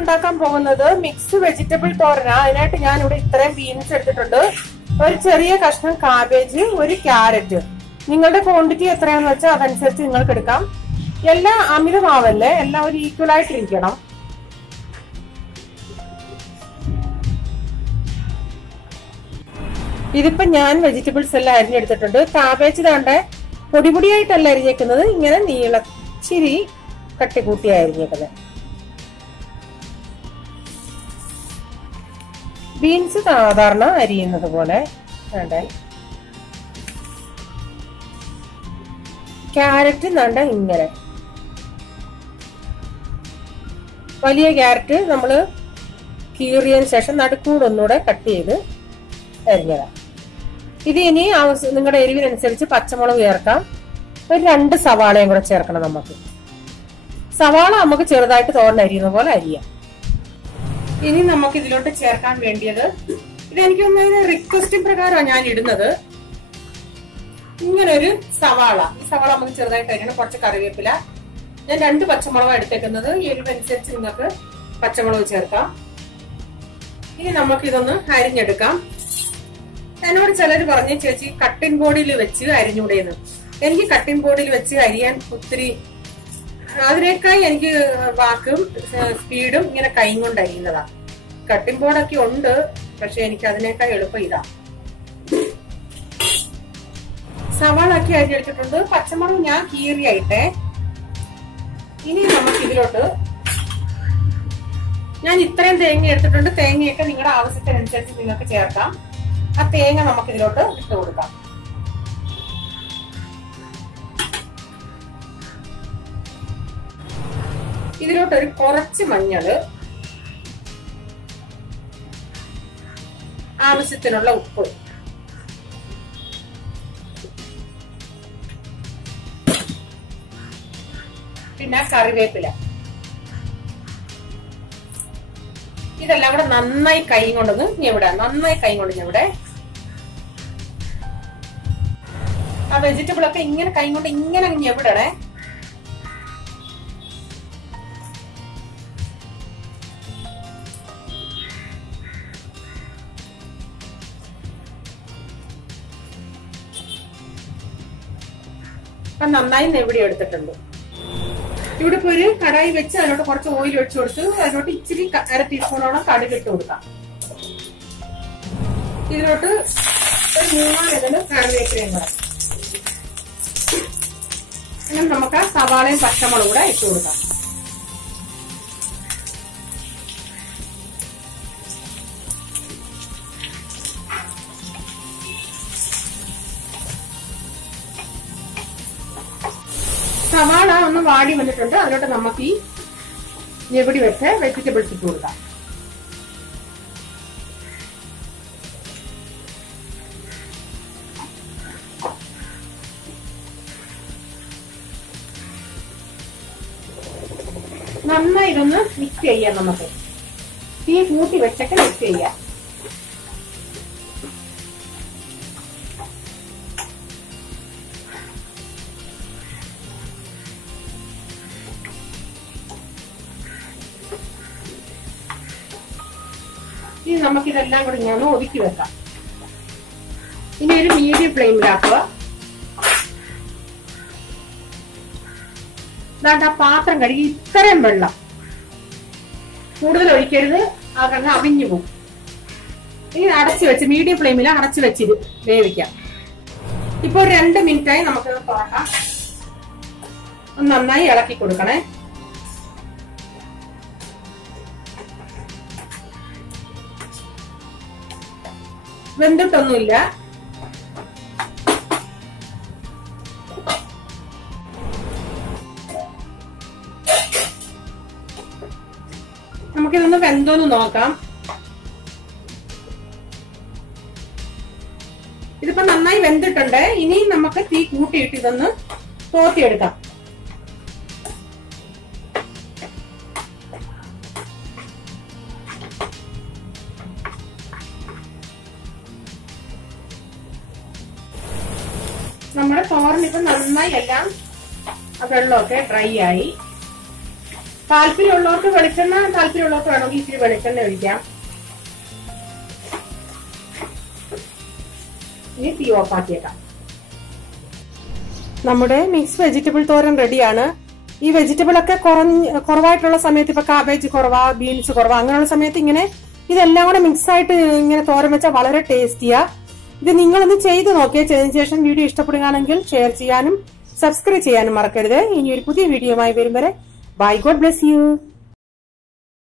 ഉണ്ടാക്കാൻ പോകുന്നത് mix vegetable തോരനാ. അതിനായിട്ട് ഞാൻ ഇവിടെ ഇത്രയും ബീൻസ് എടുത്തിട്ടുണ്ട്, ഒരു ചെറിയ കഷ്ണം കാബേജ്, ഒരു ക്യാരറ്റ്. നിങ്ങളുടെ ക്വാണ്ടിറ്റി എത്രയാന്ന് വെച്ചാൽ അതനുസരിച്ച് നിങ്ങൾക്ക് എടുക്കാം. എല്ലാം അമിതമാവല്ലേ, എല്ലാം ഒരു ഈക്വൽ ആയിട്ടിരിക്കണം. ഇതിപ്പോ ഞാൻ വെജിറ്റബിൾസ് എല്ലാം അരിഞ്ഞെടുത്തിട്ടുണ്ട്. കാബേജ് താണ്ടെ പൊടിപൊടിയായിട്ടല്ല അരിഞ്ഞേക്കുന്നത്, ഇങ്ങനെ നീളച്ചിരി കട്ടിക്കൂട്ടിയായി അരിഞ്ഞേക്കുന്നത്. ബീൻസ് സാധാരണ അരിയുന്നത് പോലെ വേണ്ടേ. ക്യാരറ്റ് വേണ്ട ഇങ്ങനെ വലിയ ക്യാരറ്റ് നമ്മള് കീറിയതിന് ശേഷം നടുക്കൂടെ ഒന്നുകൂടെ കട്ട് ചെയ്ത് അരിഞ്ഞതാണ്. ഇത് ഇനി നിങ്ങളുടെ എരിവിനനുസരിച്ച് പച്ചമുളക് ചേർക്കാം. ഒരു 2 സവാളയും കൂടെ ചേർക്കണം. നമുക്ക് സവാള നമുക്ക് ചെറുതായിട്ട് തോരൻ അരിയുന്ന പോലെ അരിയാം. ഇനി നമുക്ക് ഇതിലോട്ട് ചേർക്കാൻ വേണ്ടിയത്, ഇതെനിക്ക് റിക്വസ്റ്റ് പ്രകാരമാണ് ഞാൻ ഇടുന്നത്, ഇങ്ങനെ ഒരു സവാള. ഈ സവാള നമുക്ക് ചെറുതായിട്ട് അരിയണം. കുറച്ച് കറിവേപ്പില, ഞാൻ 2 പച്ചമുളക് എടുത്തേക്കുന്നത്. എരിവനുസരിച്ച് നിങ്ങൾക്ക് പച്ചമുളക് ചേർക്കാം. ഇനി നമുക്ക് ഇതൊന്ന് അരിഞ്ഞെടുക്കാം. എന്നോട് ചിലർ പറഞ്ഞു, ചേച്ചി കട്ടിംഗ് ബോർഡിൽ വെച്ച് അരിഞ്ഞൂടേന്ന്. എനിക്ക് കട്ടിംഗ് ബോർഡിൽ വെച്ച് അരിയാൻ ഒത്തിരി, അതിനേക്കാൾ എനിക്ക് വാക്കും സ്പീഡും ഇങ്ങനെ കൈ കൊണ്ട് അരിയുന്നതാ. കട്ടിംഗ് ബോർഡൊക്കെ ഉണ്ട്, പക്ഷെ എനിക്ക് അതിനേക്കാൾ എളുപ്പം ഇതാ. സവാളാക്കി അരിഞ്ഞെടുത്തിട്ടുണ്ട്. പച്ചമുളക് ഞാൻ കീറിയായിട്ടെ. ഇനി നമുക്ക് ഇതിലോട്ട് ഞാൻ ഇത്രയും തേങ്ങ എടുത്തിട്ടുണ്ട്. തേങ്ങയൊക്കെ നിങ്ങളുടെ ആവശ്യത്തിനനുസരിച്ച് നിങ്ങൾക്ക് ചേർക്കാം. ആ തേങ്ങ നമുക്ക് ഇതിലോട്ട് ഇട്ട് കൊടുക്കാം. ഇതിലോട്ടൊരു കുറച്ച് മഞ്ഞള്, ആവശ്യത്തിനുള്ള ഉപ്പ്, പിന്നെ കറിവേപ്പില. ഇതെല്ലാം കൂടെ നന്നായി കൈ കൊണ്ടൊന്ന് ഞെവിടെ, നന്നായി കൈ കൊണ്ട് ഞെവിടെ. ആ വെജിറ്റബിൾ ഒക്കെ ഇങ്ങനെ കൈ കൊണ്ട് ഇങ്ങനെ ഞെവിടണേ. നന്നായി നെവിടി എടുത്തിട്ടുണ്ട്. ഇവിടെ ഇപ്പൊ ഒരു കടായി വെച്ച് അതിനോട്ട് കുറച്ച് ഓയിൽ ഒഴിച്ചു കൊടുത്ത് അതിനോട്ട് ഇച്ചിരി 1/2 ടീസ്പൂണോളം കടുക് ഇട്ട് കൊടുക്കാം. ഇതിലോട്ട് ഒരു 3-4 കറിവേപ്പിലയും കൂടെ. അങ്ങനെ നമുക്ക് ആ സവാളയും പച്ചമുളകും കൂടെ ഇട്ട് കൊടുക്കാം. സവാള ഒന്ന് വാടി വന്നിട്ടുണ്ട്. അതിലോട്ട് നമുക്ക് ഈ ഞെവിടി വെച്ച് വെജിറ്റബിൾസ് ഇട്ട് കൊടുക്കാം. നന്നായി ഇതൊന്ന് മിക്സ് ചെയ്യാം. നമുക്ക് തീ കൂട്ടി വെച്ചൊക്കെ മിക്സ് ചെയ്യാം. ഇനി നമുക്കിതെല്ലാം കൂടി ഞാൻ ഒതുക്കി വെക്കാം. ഇനി ഒരു മീഡിയം ഫ്ലെയിമിലാക്കുക. ഇതാണ്ട് ആ പാത്രം കഴുകി ഇത്രയും വെള്ളം കൂടുതൽ ഒഴിക്കരുത്, ആ കണ്ണ് അവിഞ്ഞു പോകും. ഇനി അടച്ചു വെച്ച് മീഡിയം ഫ്ലെയിമിൽ അടച്ചു വെച്ചിട്ട് വേവിക്കാം. ഇപ്പൊ 2 മിനിറ്റായി നമുക്ക് തുറക്കാം. ഒന്ന് നന്നായി ഇളക്കി കൊടുക്കണേ. വെന്തിട്ടൊന്നുമില്ല. നമുക്കിതൊന്ന് വെന്തോന്ന് നോക്കാം. ഇതിപ്പോ നന്നായി വെന്തിട്ടുണ്ട്. ഇനി നമുക്ക് തീ കൂട്ടിയിട്ട് ഇതൊന്ന് തോത്തിയെടുക്കാം. നമ്മുടെ തോരൻ ഇപ്പൊ നന്നായി എല്ലാം വെള്ളമൊക്കെ ഡ്രൈ ആയി. താല്പര്യമുള്ളവർക്ക് വെളിച്ചെണ്ണ, താല്പര്യമുള്ളവർക്ക് വേണമെങ്കിൽ ഇച്ചിരി വെളിച്ചെണ്ണ ഒഴിക്കാം. ഇനി തീ ഓഫാക്കിയേക്കാം. നമ്മുടെ മിക്സ് വെജിറ്റബിൾ തോരൻ റെഡിയാണ്. ഈ വെജിറ്റബിൾ ഒക്കെ കുറവായിട്ടുള്ള സമയത്ത്, ഇപ്പൊ കാബേജ് കുറവാ, ബീൻസ് കുറവാ, അങ്ങനെയുള്ള സമയത്ത് ഇങ്ങനെ ഇതെല്ലാം കൂടെ മിക്സ് ആയിട്ട് ഇങ്ങനെ തോരൻ വെച്ചാൽ വളരെ ടേസ്റ്റിയാ. ഇത് നിങ്ങളൊന്ന് ചെയ്ത് നോക്കിയാൽ, ചെയ്തതിനു ശേഷം വീഡിയോ ഇഷ്ടപ്പെടുകയാണെങ്കിൽ ഷെയർ ചെയ്യാനും സബ്സ്ക്രൈബ് ചെയ്യാനും മറക്കരുത്. ഇനി ഒരു പുതിയ വീഡിയോയുമായി വരും വരെ ബൈ, ഗോഡ് ബ്ലെസ് യു.